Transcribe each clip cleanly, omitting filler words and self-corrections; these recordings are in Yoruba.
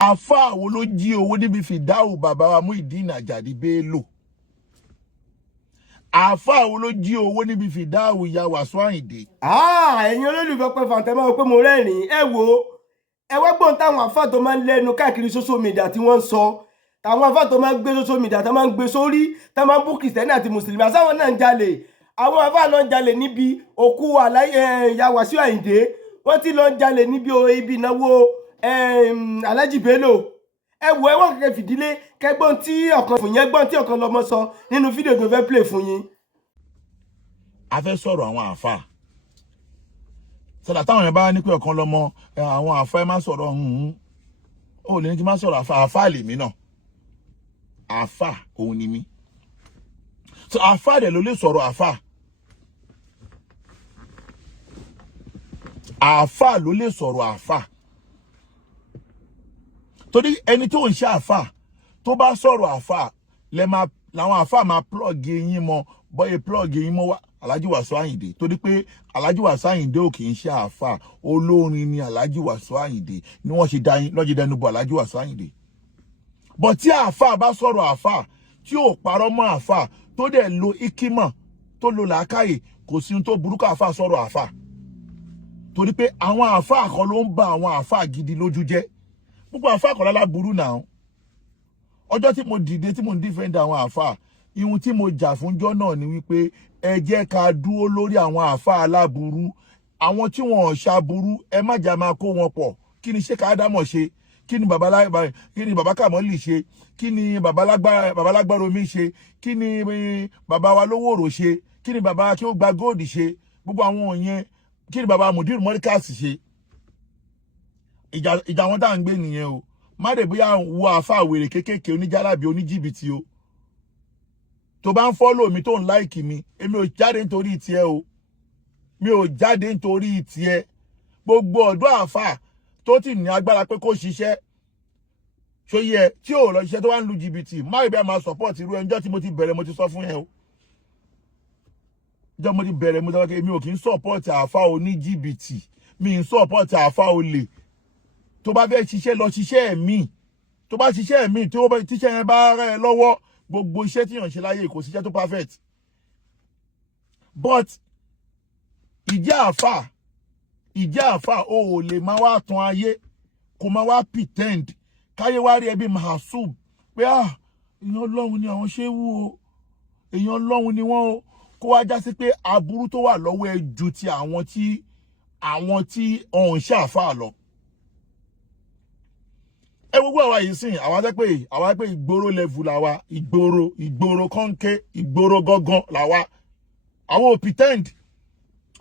àfáà wo ló jí owó níbi fìdáhù bàbá wa Muyideen Àjàdí Bello? Àfáà wo ló jí owó níbi fìdáhù ìyá Wasiu Ayinde? Ẹ̀yin olólùfẹ́ pé fàǹtẹ́mọ́ pé mo rẹ́rìn-ín ẹ wo ẹ wá gbọ́n táwọn àfáà tó máa ń lẹ́nu káàkiri social media tí wọ́n ń sọ táwọn àfáà tó máa ń gbé social media tó máa ń gbé sórí tó máa ń bú kìrìsìtẹ́nì àti mùsùlùmí àsáwọn náà ń jalè àwọn àfáà lọ ń jalè níbi òkú ìyá Wasiu Ayinde wọ́n ti lọ ń jalè níbi ibi ìnáwó Alhaji Bello ẹ wo ẹ wọ́n kẹ́kẹ́ fìdílé kẹgbọ́n tí ọ̀kan fún yẹn gbọ́n tí Ọkanlọmọ sọ nínú fídíò tó fẹ́ play fún yín. A fẹ́ sọ̀rọ̀ àwọn àfáà sọ̀rọ̀ táwọn yẹn bá ní pé Ọkanlọmọ àwọn àfáà ẹ má sọ̀rọ̀ ó lè ní kí n má sọ̀rọ̀ àfáà lèmi náà àfáà òun ni mí so àfáà dẹ̀ ló lè sọ̀rọ̀ àfáà ló lè sọ̀rọ̀ àfáà torí ẹni tó ń ṣe àfáà tó bá sọ̀rọ̀ àfáà làwọn àfáà máa plug yín mọ́ bọ́yẹ plug yín mọ́ wá Alhaji Wasiu Ayinde torí pé Alhaji Wasiu Ayinde ò kì í ṣe àfáà olórin ni Alhaji Wasiu Ayinde ni wọ́n ṣe lọ́jọ́ dẹnu bọ̀ Alhaji Wasiu Ayinde but tí àfáà bá sọ̀rọ̀ àfáà tí ò parọ́ mọ́ àfáà tó dẹ̀ lo ikímọ̀ tó lo làákàyè kò sí ohun tó burúkú àfáà sọ̀rọ̀ àfáà torí pé àwọn àfáà kan ló ń ba àwọn àfáà gidi lójú jẹ́ púpọ̀ àfáà kan lálá burú náà ọjọ́ tí mo dìde tí mo ń defend àwọn àfáà ihun tí mo jà fúnjọ́ náà ni wípé ẹ jẹ́ ká dúró lórí àwọn àfáà aláburú àwọn tí wọn ò ṣàburú ẹ má jà máa kó wọn pọ̀ kí ni Sheikh Adamu ṣe kí ni bàbá Kamoli ṣe kí ni bàbá lágbára omi ṣe kí ni bàbá wa Lówóró ṣe kí ni bàbá kí ó gba góòdì ṣe gbogbo àwọn yẹn kí ni bàbá Mudir Mọ́ríkàsì ṣe ìjà wọn tá à ń gbé nìyẹn o má dé bóyá wo àfáà wèrè kékèké oníjàlábì oníjìbìtì o tó bá ń follow mi tó ń like mi èmi ò jáde nítorí tiẹ̀ o mi ò jáde nítorí tiẹ̀ gbogbo ọ̀dọ́ àfáà tó ti ní agbára pé kó ṣiṣẹ́ ṣóyẹ tí ò lọ ṣiṣẹ́ tó wá ń lu jìbìtì má rí bí a máa support irú ẹjọ́ tí mo ti bẹ̀rẹ̀ mo ti sọ fún ẹ o ìjọ mo ti bẹ̀rẹ̀ mo ti sọ pé èmi ò kì í support àfáà oníjìbìtì mi ń support àfáà olè tó bá fẹ́ ṣiṣẹ́ lọ ṣiṣẹ́ mi tó bá ṣiṣẹ́ mi tí tíṣẹ́ yẹn bá rẹ̀ lọ́wọ́ gbogbo iṣẹ́ tí yàn ṣe láyé kò síṣẹ́ tó perfect but ìjẹ́ àfà o ò lè máa wá tan ayé kò máa wá pretend káyé wá rí ẹbí mahasub pé èèyàn Ọlọ́run ni àwọn ṣe wú o èèyàn Ọlọ́run ni wọ́n o kó wá já sí pé aburú tó wà lọ́wọ́ ẹ ju ti àwọn tí ọ̀hún ṣe àfà lọ ẹ gbogbo àwa yìí sìn àwa pé ìgboro level làwa ìgboro kọ́ńké ìgboro gángan làwa àwọn ò pretend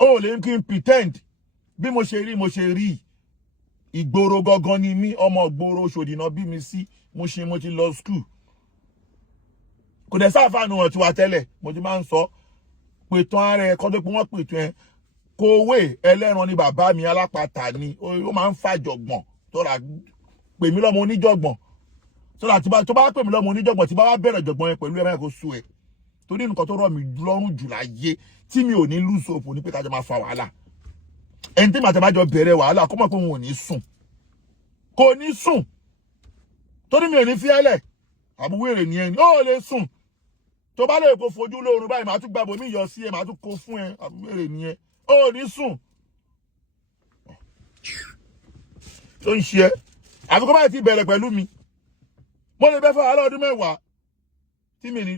ó lè kí n pretend bí mo ṣe rí ìgboro gángan ni mí ọmọ ìgboro Òṣòdì náà bí mi sí mo ti lọ school kò dẹ̀ sáfàánù wọn tí wà tẹ́lẹ̀ mo ti máa ń sọ pètàn ara ẹ kọ́ tó pé wọ́n pètàn ẹ kówé ẹlẹ́ran ni bàbá mi alápatà ni ó máa ń fàjọ̀gbọ̀n tó rà pè mí lọ́mọ oníjọ̀gbọ̀n sọ́dọ̀ tó bá pè mí lọ́mọ oníjọ̀gbọ̀n tí bá wá bẹ̀rẹ̀ jọ̀gbọ̀n yẹn pẹ̀lú ẹ̀rọ ẹ̀kọ́ sú ẹ̀ torí nǹkan tó rọ̀ mí lọ́rùn jù láyé tí mi ò ní lose hope ní pé kájọ máa fa wàhálà ẹni tí màtí bá jọ bẹ̀rẹ̀ wàhálà kó mọ̀ pé òun ò ní sùn kò ní sùn torí mi ò ní fiẹ́lẹ̀ àbúwèrè ni ẹni ó lè sùn tó bá lè kó fojú lóorun báyìí màá tún gbàgbọ́ mi yọ sí ẹ màá tún kó fún ẹ àbúwèrè ni ẹ ó ní sùn tó ń ṣe ẹ àfi kó báyìí ti bẹ̀rẹ̀ pẹ̀lú mi mo lè bẹ́ fún àárọ̀ ọdún mẹ́wàá tí mi ní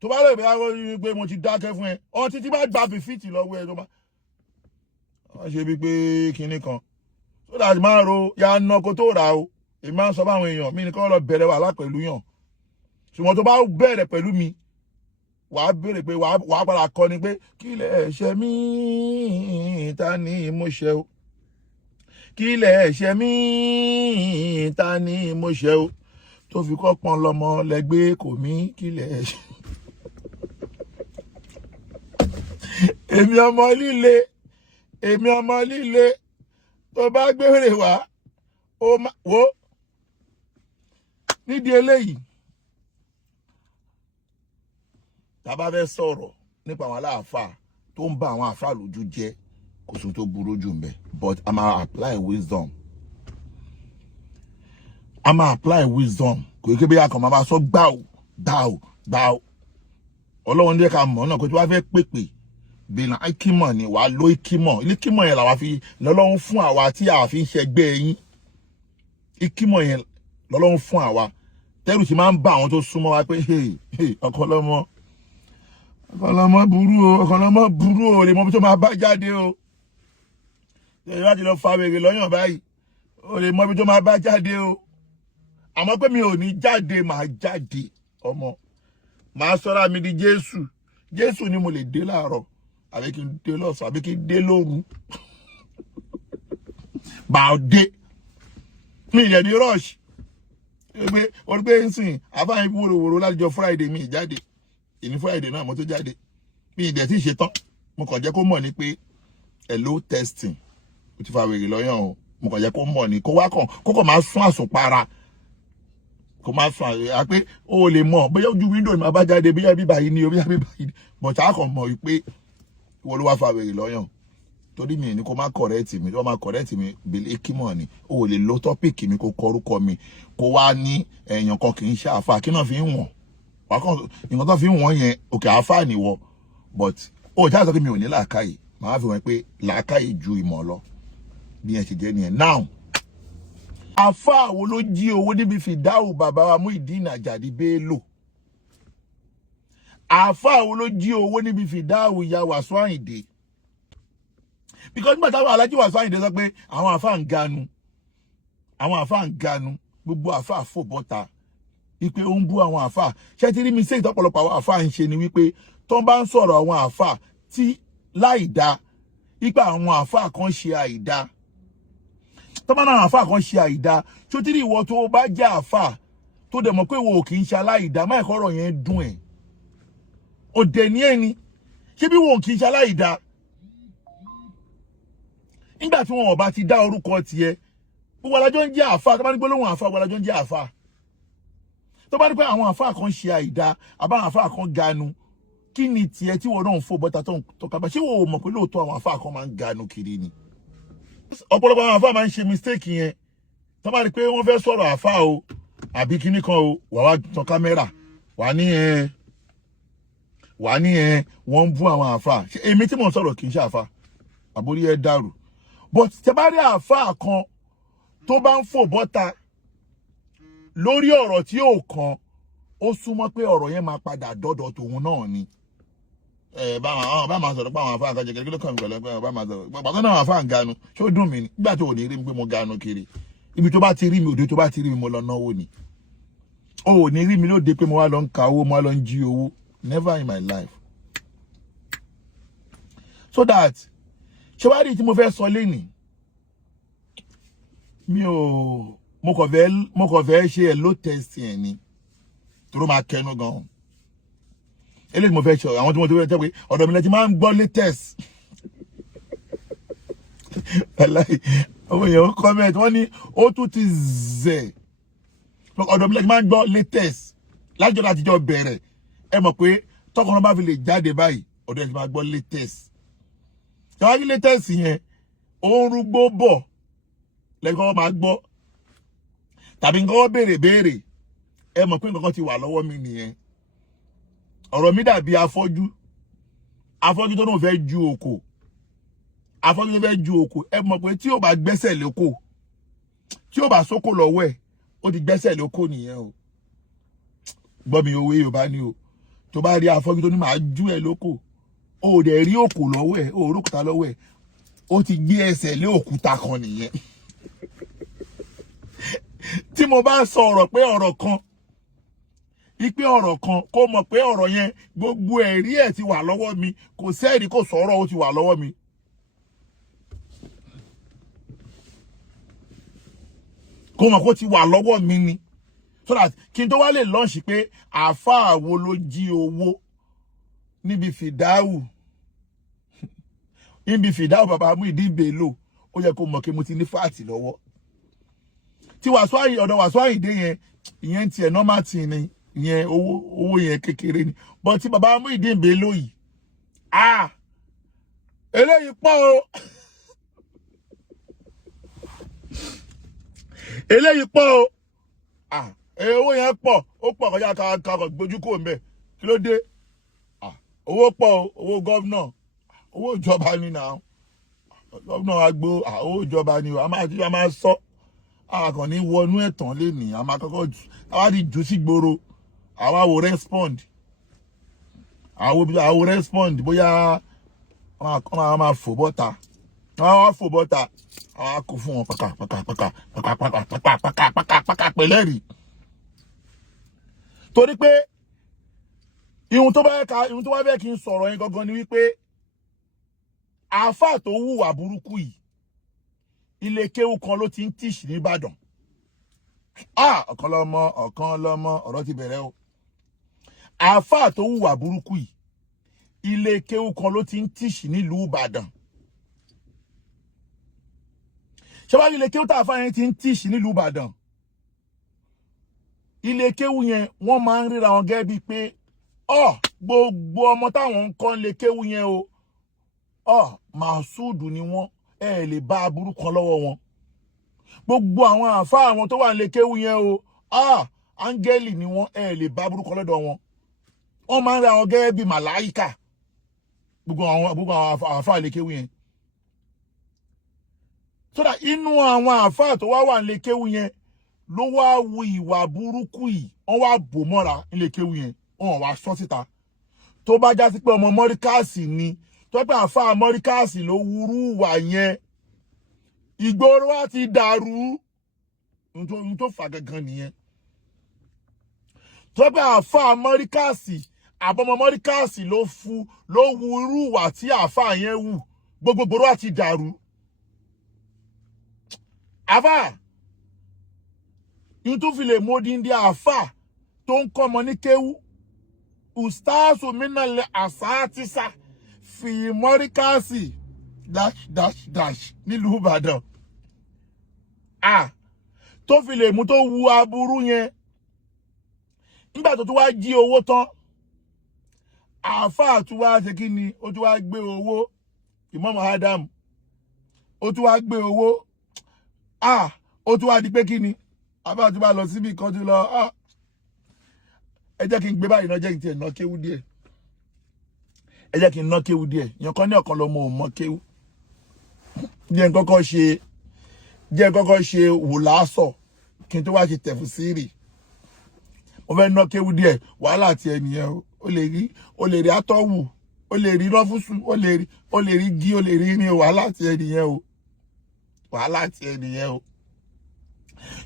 tó bá lè bẹ́ pé mo ti dákẹ́ fún ẹ ọ títí bá gba fìfìtì lọ́wọ́ ẹ tó bá wọ́n ṣe bí pé kinní kan tó dàbí máa ro ya ná kó tó rà o èmi máa ń sọ báwọn èèyàn mi ní kọ́ lọ bẹ̀rẹ̀ wàhálà pẹ̀lú yàn ṣùgbọ́n tó bá bẹ̀rẹ̀ pẹ̀lú mi wàá béèrè pé wàá padà kọ́ ni pé kí lẹ̀ ṣe mí ta ni mo ṣe o kí lẹ̀ ṣe mí ta ni mo ṣe o tó fi kọ́ Ọkanlọmọ lẹ́gbẹ́ kò mí kí lẹ̀ ṣe. èmi ọmọ líle tó bá gbèrè wá ó wo nídìí eléyìí tá bá fẹ́ sọ̀rọ̀ nípa àwọn aláàfáà tó ń bá àwọn àfáà lójú jẹ́ kò sí tó burú jù ńbẹ̀ but a máa apply wisdom a máa apply wisdom kò ké bí akọ̀ máa sọ gbáò ọlọ́run ní ká mọ̀ náà kó tí wàá fẹ́ pèpè bìnà ikímọ̀ ni wàá lo ikímọ̀ ilé kímọ̀ yẹn làwa fi lọ́lọ́run fún àwa tí àwa fi ń ṣẹgbẹ́ yín ikímọ̀ yẹn lọ́lọ́run fún àwa tẹ́rù sì máa ń bá àwọn tó súnmọ́ wa pé Ọkanlọmọ burú o lè mọ bí tó máa bá jáde o lẹ́yìn láti lọ fa wèrè lọ́yàn báyìí o lè mọ bí tó máa bá jáde o àmọ́ pé mi ò ní jáde màá jáde ọmọ màá sọ́ra mi di Jésù ni mo lè dé láàárọ̀ àbí kí n dé lọ́sàn àbí kí n dé lóru bàá dé mi ìyẹn ní rush pé orí pé ń sìn àbáyé wòròwòrò lájọ Friday mi jáde ìní Friday náà mo tó jáde mi ìdẹ̀ tí ì ṣe tán mo kàn jẹ́ kó mọ̀ ní pé hello testing ó ti fa wèrè lọ́yàn o mo kàn jẹ́ kó mọ̀ ní kó wá kàn kó kàn máa sún àsùnpara kó máa sún àyà pé ó lè mọ̀ bóyá ojú window ni máa bá jáde bóyá bíbá yìí ni o bóyá bíbá yìí ni but a kàn mọ̀ wípé wọ́n ló wá fa wèrè lọ́yàn torí mi ní kó má correct mi wọ́n má correct mi bíi ekimọ̀ ni o lè lo topic mi kó kọrúkọ mi kó wá ní èèyàn kan kì í ṣe àáfà kí náà fi ń wọ̀n wà kàn nǹkan tó fi ń wọ̀n yẹn òkè àáfà nìwọ but ó jáde sọ pé mi ò ní làákàyè màá fi wọ́n pé làákàyè ju ìmọ̀ lọ bí yẹn ti jẹ́ nìyẹn now àáfà wo ló jí owó níbi fìdáhù bàbá wa Muyideen Ajadi Bello àáfà wo ló jí owó níbi fìdáhù ìyá Wasiu Ayinde because nígbà táwọn Alhaji Wasiu Ayinde sọ pé àwọn àáfà ń ganu gbogbo àáfà fò bọ́ta wípé ó ń bú àwọn àáfà ṣé ti rí mistake tọ́pọ̀lọpọ̀ àwọn àáfà ń ṣe ni wípé tó ń bá ń sọ̀rọ̀ àwọn àáfà tí láìda wípé àwọn àáfà kan ṣe àìda tó bá náà àáfà kan ṣe àìda tó ti rí ìwọ tó bá jẹ́ àáfà tó dẹ̀ mọ̀ pé wo kì í ṣe aláìda má ẹ̀kọ́ ọ̀rọ̀ yẹn dùn ẹ̀ òdè ní ẹni ṣé bí wo kì í ṣe aláìda nígbà tí wọn ò bá ti dá orúkọ tiẹ̀ gbogbo alájọ ń jẹ́ àáfà tó bá ní gbólóhùn àáfà gbogbo alájọ ń jẹ́ àáfà tó bá ní pé àwọn àáfà kan ṣe àìda àbáwọn àáfà kan ganu kí ni tiẹ̀ tí wọn náà ń fò bọ́ta tó kaba ṣé wọn ò mọ̀ pé lóòótọ́ àwọn àáfà kan máa ń ganu kiri ni ọ̀pọ̀lọpọ̀ àwọn àáfà máa ń ṣe mistake yẹn tó bá rí pé wọ́n fẹ́ sọ̀rọ̀ àáfà o àbí kíní kan o wà wá tan kámẹ́rà wà ní wọ́n ń bú àwọn àáfà èmi tí mò ń sọ̀rọ̀ kì í ṣe àáfà àbórí ẹ dàrú but tẹ́ bá rí àáfà kan tó bá ń fò bọ́ta lórí ọ̀rọ̀ tí ò kan ó súnmọ́ pé ọ̀rọ̀ yẹn máa padà dọ́dọ̀ tòun náà ni bá máa sọ̀rọ̀ pé àwọn àáfà kan jẹ́ kí ló kàn mí pẹ̀lú ẹgbẹ́ bá máa sọ̀rọ̀ pàtó náà àwọn àáfà ń ganu ṣó dùn mí nígbà tó ò ní rí mi pé mo ganu kiri ibi tó bá ti rí mi òde tó bá ti rí mi mo lọ náwó ni o ò ní rí mi lóde pé mo wá lọ ń ka owó mo wá lọ ń jí owó never in my life so that ṣé wàá rí tí mo fẹ́ sọ lénìí mo kàn fẹ́ ṣe ẹ̀ ló test yẹn ni tó máa kẹnu gan eléyìí mo fẹ́ ṣe àwọn tí mo ti fẹ́ tẹ́ pé ọ̀dọ̀ mi lẹ́tí máa ń gbọ́ latest àwọn èèyàn comment wọ́n ní ó tún ti zẹ̀ ọ̀dọ̀ mi lẹ́tí máa ń gbọ́ latest lájọ́ láti jọ bẹ̀rẹ̀ ẹ mọ̀ pé tọkùnrin bá fi lè jáde báyìí ọ̀dọ̀ ẹ̀ máa gbọ́ latest tọ́wájú latest yẹn ó ń rúgbó bọ̀ lẹ́kọ̀ọ́ máa gbọ́ tàbí nǹkan wọ́n béèrè ẹ mọ̀ pé nǹkan ti wà lọ́wọ́ mi nìyẹn ọ̀rọ̀ mi dàbí afọ́jú tó náà fẹ́ ju òkò afọ́jú tó fẹ́ ju òkò ẹ mọ̀ pé tí ò bá gbẹ́sẹ̀ lóko tí ò bá sóko lọ́wọ́ ẹ̀ ó ti gbẹ́sẹ̀ lóko nìyẹn o gbọ́ mi owó Yorùbá ni o tó bá rí afọ́jú tó ní máa ju ẹ lóko o ò dẹ̀ rí òkò lọ́wọ́ ẹ̀ o ò rókùtà lọ́wọ́ ẹ̀ ó ti gbé ẹsẹ̀ lé òkúta kan nìyẹn tí mo bá sọ ọ̀rọ̀ pé ọ̀rọ̀ kan ipe ọ̀rọ̀ kan kó mọ̀ pé ọ̀rọ̀ yẹn gbogbo ẹ̀rí ẹ̀ ti wà lọ́wọ́ mi kò sẹ́ẹ̀rí kò sọ̀rọ̀ ó ti wà lọ́wọ́ mi kó mọ̀ kó ti wà lọ́wọ́ mi ni so that kí n tó wá lè launch pé àáfàá wo ló jí owó níbi fìdáhù bàbá Muyideen Bello ó yẹ kó mọ̀ kí mo ti ní fáàtì lọ́wọ́ tí ọ̀dọ̀ Wasiu Ayinde yẹn ìyẹn tiẹ̀ normal thing ni ìyẹn owó yẹn kékeré ni but tí bàbá Muyideen Bello yìí eléyìí pọ̀ o eléyìí pọ̀ o owó yẹn pọ̀ ó pọ̀ kọjá ká gbójú kò ń bẹ̀ kí ló dé owó pọ̀ owó gọ́vnà owó ìjọba ni náà gọ́vnà wa gbó owó ìjọba ni a máa sọ àkàn ní wọnú ẹ̀tàn lẹ́nìí a máa kọ́kọ́ àwa ti jù sí gbòòrò àwa wò respond àwo respond bóyá wọ́n máa fò bọ́ta wọ́n fò bọ́ta àwọn kò fún wọn pàkà pẹ̀lẹ́rì torí pé ihun tó bá fẹ́ kí n sọ̀rọ̀ yẹn gangan ni wípé àáfà tó hùwà burúkú yìí ilé kéwú kan ló ti ń tíṣì ní Ìbàdàn Ọkanlọmọ ọ̀rọ̀ ti bẹ̀rẹ̀ o àáfà tó hùwà burúkú yìí ilé kéwú kan ló ti ń tíṣì nílùú Ìbàdàn ṣé wàá ilé kéwú tá àáfà yẹn ti ń tíṣì nílùú Ìbàdàn ilé kéwú yẹn wọ́n máa ń ríra wọn gẹ́gẹ́ bíi pé gbogbo ọmọ táwọn ń kọ́ ilé kéwú yẹn o màsúùdù ni wọ́n lè bá aburú kan lọ́wọ́ wọn gbogbo àwọn àáfàá àwọn tó wà nílé kéwú yẹn o áńgẹ́lì ni wọ́n lè bá aburú kan lọ́dọ̀ wọn wọ́n máa ń ra wọn gẹ́gẹ́ bíi màláíkà gbogbo àwọn àáfàá nílé kéwú yẹn so that inú àwọn àáfàá tó wà nílé kéwú yẹn ló wá wu ìwà burúkú yìí wọ́n wá bò mọ́ra nílé kéwú yẹn wọ́n wá sọ síta tó bá já sí pé ọmọ mọ́ríkàsì ni tó pé àáfàá mọ́ríkàsì ló wúrú wà yẹn ìgboro wa ti dàrú ohun tó fà gangan nìyẹn tó pé àáfàá mọ́ríkàsì àbọ̀mọ mọ́ríkàsì ló wúrú wà tí àáfàá yẹn wù gbogbo ìgboro wa ti dàrú àáfàá yìí tó fi lè módìndí àáfàá tó ń kọ́ ọmọ ní kéwú ustaasu minale asatisa fi mọ́ríkàsì -- nílùú Ìbàdàn tó fi lè mú tó wu aburú yẹn nígbà tó tún wá jí owó tán àáfàá tún wá ṣe kí ni ó tún wá gbé owó Imam Adam ó tún wá gbé owó ó tún wá di pé kí ni àbá tún bá lọ síbi kan tún lọ ẹ jẹ́ kí n gbé báyìí náà jẹ́ kí n tiẹ̀ ná kéwú díẹ̀ ẹ jẹ́ kí n ná kéwú díẹ̀ èèyàn kan ní Ọkanlọmọ ò mọ kéwú jẹ́ n kọ́kọ́ ṣe wòlásọ̀ kí n tó wá ṣe tẹ̀fùsírì mo fẹ́ ná kéwú díẹ̀ wàhálà ti ẹnìyẹn o lè rí atọ́wù o lè rí rọ́fúsù o lè rí gí o lè rí ní wàhálà ti ẹnìyẹn o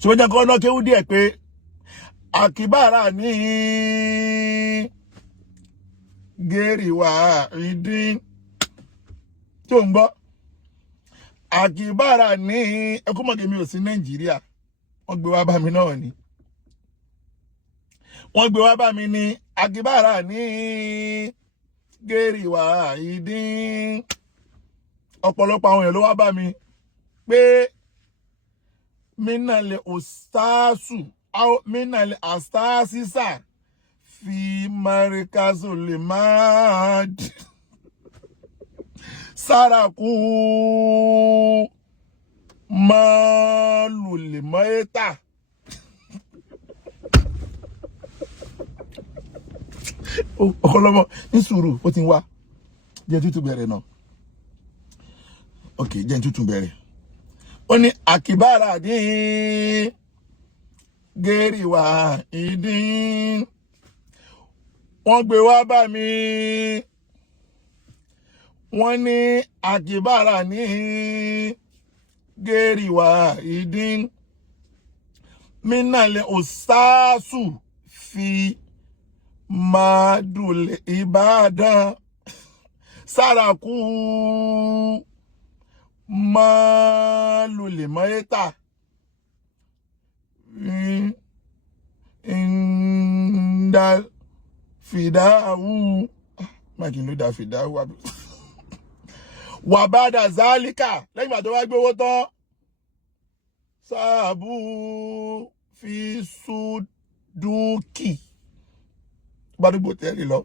ṣùgbọ́n jẹ́ kọ́ ná kéwú díẹ̀ pé àkìbára ní gẹ́rì wà ìdín tó ń gbọ́ àkìbára ní ẹkúmọ̀gẹ́ mi ò sí Nàìjíríà wọ́n gbé wá bá mi náà ni wọ́n gbé wá bá mi ní àkìbára ní gẹ́rì wà ìdín ọ̀pọ̀lọpọ̀ àwọn èèyàn ló wá bá mi pé mínàlẹ̀ òsáàsù minal astasisa fi marikazul mad saraku malul maita Ọkanlọmọ ní sùúrù ó ti wá jẹ́ tútù bẹ̀rẹ̀ náà okay jẹ́ tútù bẹ̀rẹ̀ ó ní akibara dín gẹ́rì wà ìdín wọ́n gbé wá bá mi wọ́n ní àkìbára ní gẹ́rì wà ìdín mínàlẹ̀ òsáàsù fi mádùlẹ̀ Ìbàdàn sárakú málùlẹ̀ mọ́ẹ́ta inda fidawu mákin ló dá fidawu wà bá dà zálíkà lẹ́yìn ìgbà tó wá gbé owó tán sáàbù fi sùdúkì gbádùgbò tẹ́lẹ̀ lọ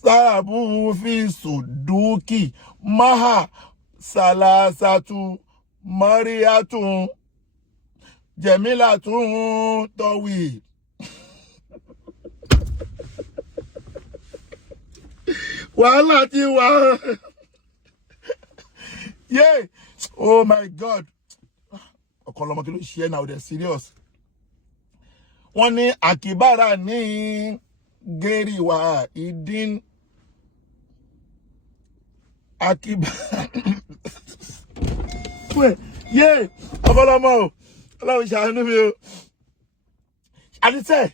sáàbù fi sùdúkì máhà sàlásàtù mọ́ríyàtù Jẹ̀mílà tún tọ̀wì. Wàhálà ti wà. Yeah. Oh my God. Ọkanlọmọ kí ló ṣe now, they're serious. Wọ́n ní àkìbára ní gẹ́rìwá ìdín. Àkìbára. Yeah. Ọkanlọmọ. Ọlọ́run ṣàánú mi o. Àdìsẹ́,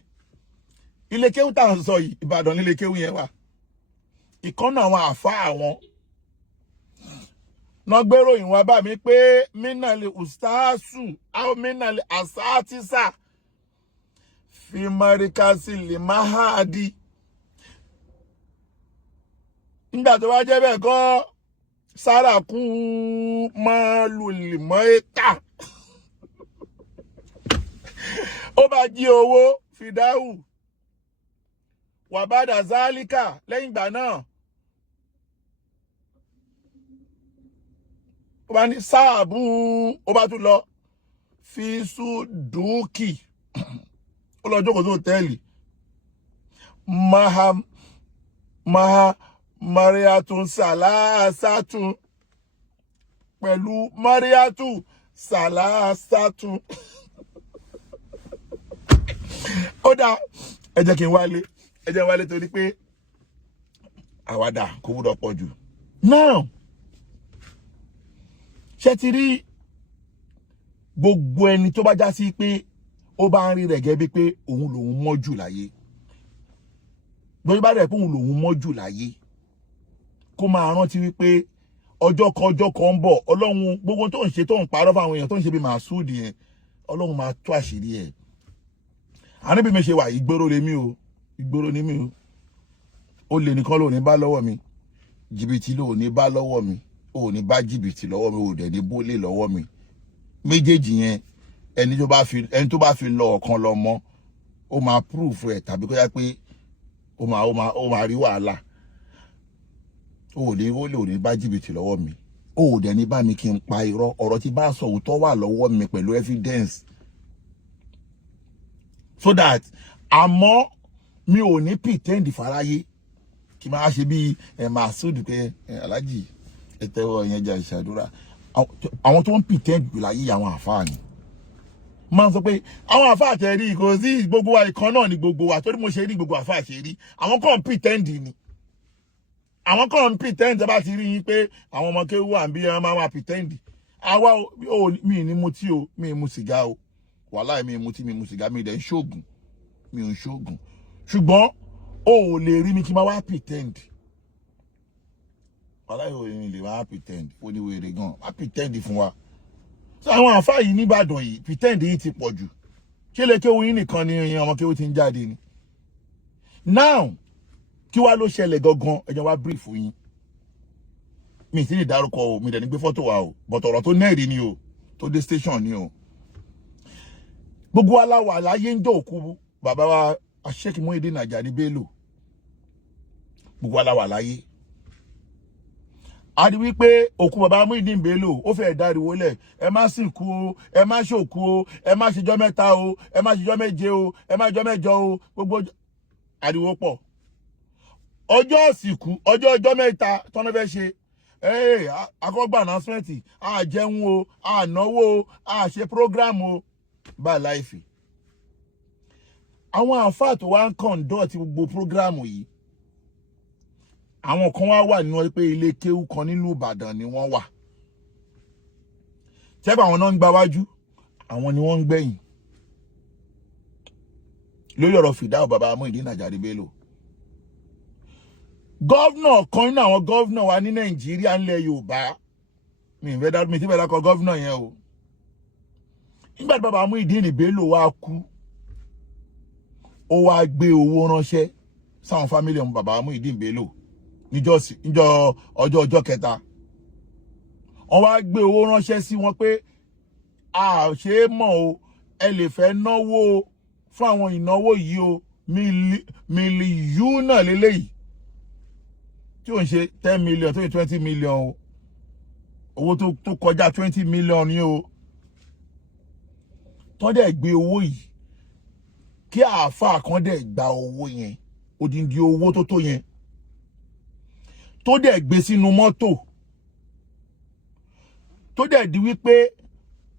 ilé kéwú tá ń sọ yìí, Ìbàdàn nílé kéwú yẹn wà. Ìkànnà àwọn àfáà wọn. Ná gbèrò ìwọ̀n bá mi pé mínàlì ustaasu, àwọn mínàlì asátísà, fi marikasi lè máhàdí. Nígbà tó wá jẹ́ bẹ́ẹ̀ kọ́, sára kú máa lùlì mọ́ ẹ̀ka. Ó bá jí owó fìdáhù wàbádà zálíkà lẹ́yìn ìgbà náà. Ó bá ní sáàbù, ó bá tún lọ fi sùdúkì. Ó lọ jókòó sí hòtẹ́ẹ̀lì. Mariatun Salasatun pẹ̀lú Mariatu Salasatun. Ó dá ẹ jẹ́ kí n wálé. Ẹ jẹ́ wálé torí pé àwàdà kò gbọdọ̀ pọ̀ jù. Now, ṣé ti rí gbogbo ẹni tó bá já sí pé ó bá ń rí rẹ̀ gẹ́gẹ́ bí pé òun lòun mọ́ jù láyé. Gbogbo bá rẹ̀ pé òun lòun mọ́ jù láyé. Kó máa rántí wípé ọjọ́ kan ń bọ̀, Ọlọ́run gbogbo tó ń ṣe tó ń parọ́ fáwọn èèyàn tó ń ṣe bí Masud yẹn, Ọlọ́run máa tú àṣírí ẹ̀. Àní bí mi ṣe wà ìgboro lèmi o, ìgboro ni mi o. Ó lè nìkan ló ní bá lọ́wọ́ mi. Jìbìtì ló ní bá lọ́wọ́ mi. Ó ní bá jìbìtì lọ́wọ́ mi, ó dẹ̀ ní bólè lọ́wọ́ mi. Méjèèjì yẹn ẹni tó bá fi lọ Ọkanlọmọ, ó máa proof ẹ̀ tàbí kó yá pé ó máa rí wàhálà. Ó ní bá jìbìtì lọ́wọ́ mi. Ó dẹ̀ ní bá mi kí n pa irọ́. Ọ̀rọ̀ tí bá sọ òótọ́ wà lọ́wọ́ mi pẹ̀lú evidence. So that àmọ́ mi ò ní pretend fáráyé kí máa ṣe bí Masud pé alájì ẹtẹwọ yẹn jẹ́ ìṣàdúrà. Àwọn tó ń pretend láyé àwọn àfáà ni. Máa sọ pé àwọn àfáà tẹ̀ rí kò sí gbogbo wa ìkan náà ni gbogbo wa torí mo ṣe rí gbogbo àfáà ṣe rí. Àwọn kan pretend ni. Àwọn kan pretend bá ti rí yín pé àwọn ọmọ kéwú wà bí ẹ máa pretend. Àwa mi ní mutí o, mi mu sìgá o. Wàláhì mi mutí, mi mu sìgá, mi dẹ̀ ń ṣoògùn. Mi ò ń ṣoògùn. Ṣùgbọ́n o ò lè rí mi kí n máa wá pretend. Wàláhì o lè wá pretend. Ó ní wèrè gan. Wá pretend fún wa. So àwọn àfáà yìí ní Ìbàdàn yìí, pretend yìí ti pọ̀ jù. Ṣé lè kéwú yín nìkan ni ọmọ kéwú ti ń jáde ni? Now, kí wá ló ṣẹlẹ̀ gangan? Ẹ jẹ́ wá brief yín. Mi sì ní dárúkọ o, mi dẹ̀ ní gbé fọ́tò wa o. But ọ̀rọ̀ tó nẹ́ẹ̀rí ni o. Tó dé station ni o. Gbogbo aláwọ̀ aláyé ń jẹ́ òkú bàbá wa Sheikh Muhyiddin Ajani Bello. Gbogbo aláwọ̀ aláyé. A rí wípé òkú bàbá Muhyiddin Bello ó fẹ́ dáriwó lẹ̀. Ẹ má sìnkú o, ẹ má ṣòkú o, ẹ má ṣèjọ́ mẹ́ta o, ẹ má ṣèjọ́ méje o, ẹ má ṣèjọ́ mẹ́jọ o, gbogbo ariwo pọ̀. Ọjọ́ ìsìnkú, ọjọ́ mẹ́ta tọ́nà fẹ́ ṣe. Akọ́gbà announcement, a jẹun o, a náwó o, a ṣe program o. Bá láìfì. Àwọn àfáà tó wá ń conduct gbogbo program yìí. Àwọn kan wá wà nínú pé ilé kéwú kan nínú Ìbàdàn ni wọ́n wà. Tẹ́gbà àwọn náà ń gba wájú, àwọn ni wọ́n ń gbẹ̀yìn. Lórí ọ̀rọ̀ fìdáwò bàbá Muhyiddin Ajani Bello. Gọ́vnọ̀ kan nínú àwọn gọ́vnọ̀ wa ní Nàìjíríà ńlẹ̀ Yorùbá. Mi ti bẹ̀rẹ̀ kọ gọ́vnọ̀ yẹn o. Nígbà tí bàbá Muhyiddin Bello wá kú, ó wá gbé owó ránṣẹ́ sáwọn fámílì ọmọ bàbá Muhyiddin Bello níjọ́ ọjọ́ kẹta. Wọ́n wá gbé owó ránṣẹ́ sí wọn pé a ṣe é mọ̀ o, ẹ lè fẹ́ náwó fún àwọn ìnáwó yìí o, mílíọ̀nù náà lélẹ́yìí. Tí ó ń ṣe 10 million tó ń 20 million o. Owó tó kọjá 20 million ni o. tó dẹ̀ gbé owó yìí kí àáfàá kan dẹ̀ gba owó yẹn odindi owó tó yẹn tó dẹ̀ gbé sínú mọ́tò tó dẹ̀ di wípé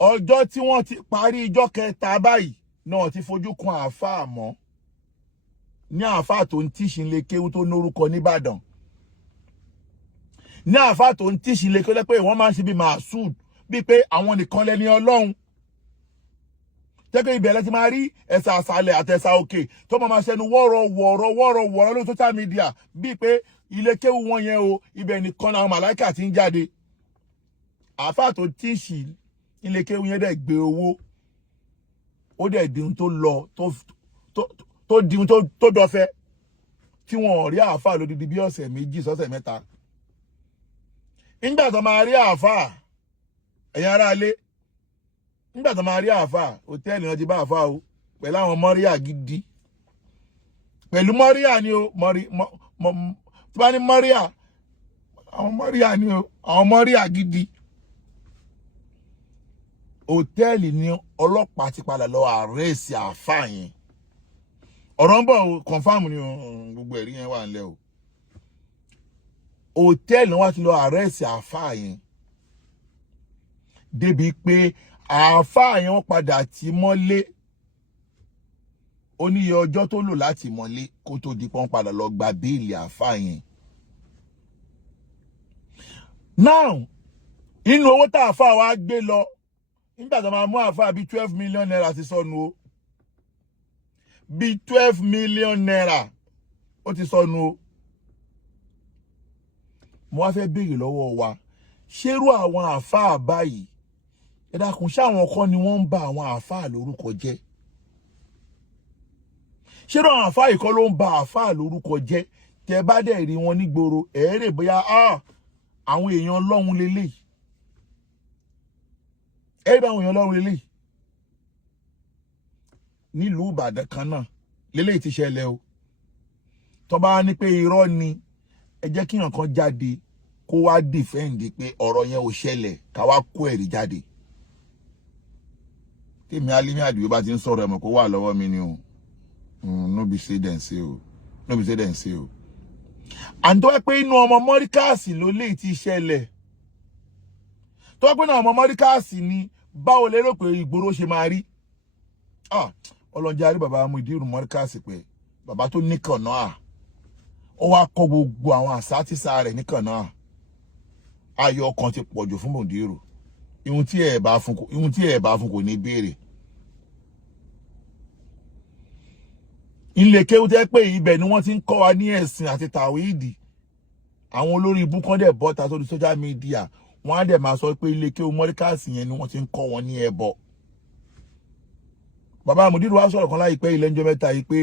ọjọ́ tí wọ́n ti parí ìjọ́ kẹta báyìí náà ti fojú kan àáfàá mọ́ ní àáfàá tó ń tíṣì lè kéwú tó lórúkọ nìbàdàn ní àáfàá tó ń tíṣì lè kéwú pé wọ́n máa ń ṣe bí màásùd bíi pé àwọn nìkan lẹ́ni ọlọ́run tẹ́kẹ́ ibẹ̀ ti máa rí ẹ̀sà àṣàlẹ̀ àtẹ̀sà òkè tó máa ṣẹnu wọ́rọ̀ lórí social media bíi pé ilé kéwú wọn yẹn o ibẹ̀ nìkan làwọn màláìkà ti ń jáde àáfàá tó tíṣì ilé kéwú yẹn dẹ̀ gbé owó ó dẹ̀ di ohun tó lọ tó di ohun tó dọ̀fẹ́ tí wọn rí àáfàá lódidi bí ọ̀sẹ̀ méjì sọ́sẹ̀ mẹ́ta nígbà tó máa rí àáfàá ẹ̀yin ará ilé nígbà tó máa rí àáfàá hòtẹ́ẹ̀lì náà ti bá àáfàá o pẹ̀lú àwọn mọ́ríà gidi pẹ̀lú mọ́ríà ni o tí bá ní mọ́ríà àwọn mọ́ríà ni o àwọn mọ́ríà gidi hòtẹ́ẹ̀lì ni ọlọ́pàá ti padà lọ àrẹ́sì àáfàá yẹn ọ̀rọ̀ ń bọ̀ o confam ni gbogbo ẹ̀rí yẹn wà nílẹ̀ o hòtẹ́ẹ̀lì náà wá ti lọ àrẹ́sì àáfàá yẹn débi pé àáfàá yẹn wọ́n padà tì mọ́lé ó níye ọjọ́ tó lò láti mọ́lé kó tó di pọ́n padà lọ gba béèlì àáfàá yẹn. now inú owó tá àáfàá wa gbé lọ nígbà tó máa mú àáfàá bíi 12 million naira ti sọnù o bíi 12 million naira ó ti sọnù o mo wá fẹ́ béèrè lọ́wọ́ wa ṣerú àwọn àáfàá báyìí ẹ dákun ṣáwọn kọ́ ni wọ́n ń ba àwọn àáfàá lórúkọ jẹ́ ṣerú àwọn àáfàá yìí kọ́ ló ń ba àáfàá lórúkọ jẹ́ tẹ́ bá dẹ̀ rí wọn nígboro ẹ̀ẹ́rẹ̀ bóyá àwọn èèyàn Ọlọ́run lélẹ́yìí ẹ̀ẹ́rẹ̀ bá àwọn èèyàn Ọlọ́run lélẹ́yìí nílùú Ìbàdàn kan náà lélẹ́yìí ti ṣẹlẹ̀ o tó bá ní pé irọ́ ni ẹ jẹ́ kí nǹkan jáde kó wá dìfẹ́ǹdì pé ọ̀rọ̀ yẹn ò ṣẹlẹ̀ ká wá kó ẹ̀rí jáde tèmi Alimi Àdìó bá ti ń sọ̀rọ̀ ẹ̀mọ̀ kó wà lọ́wọ́ mi ni o no be say dem say o no be say dem say o àǹtọ́ pé inú ọmọ mọ́ríkàsì ló lè ti ṣẹlẹ̀ tó pé náà ọmọ mọ́ríkàsì ni báwo lérò pé ìgboro ṣe máa rí ọlọ́njẹ́ àrí bàbá Mudiru mọ́ríkàsì pé bàbá tó níkàn náà ó wá kọ́ gbogbo àwọn àsátìsà rẹ̀ níkàn náà ayọ̀ ọkàn ti pọ̀jù fún Mudiru ihun tí ẹ bá fún kò ní béèrè ilé kéwú tẹ́ pé ibẹ̀ ni wọ́n ti ń kọ́ wa ní ẹ̀sìn àti tàwíìdì àwọn olórí ibú kan dẹ̀ bọ́ta sórí social media wọ́n á dẹ̀ máa sọ pé ilé kéwú mọ́ríkàsì yẹn ni wọ́n ti ń kọ́ wọn ní ẹbọ bàbá Mudiru wá sọ̀rọ̀ kan láìpẹ́ ilé ńjọ́ mẹ́ta yìí pé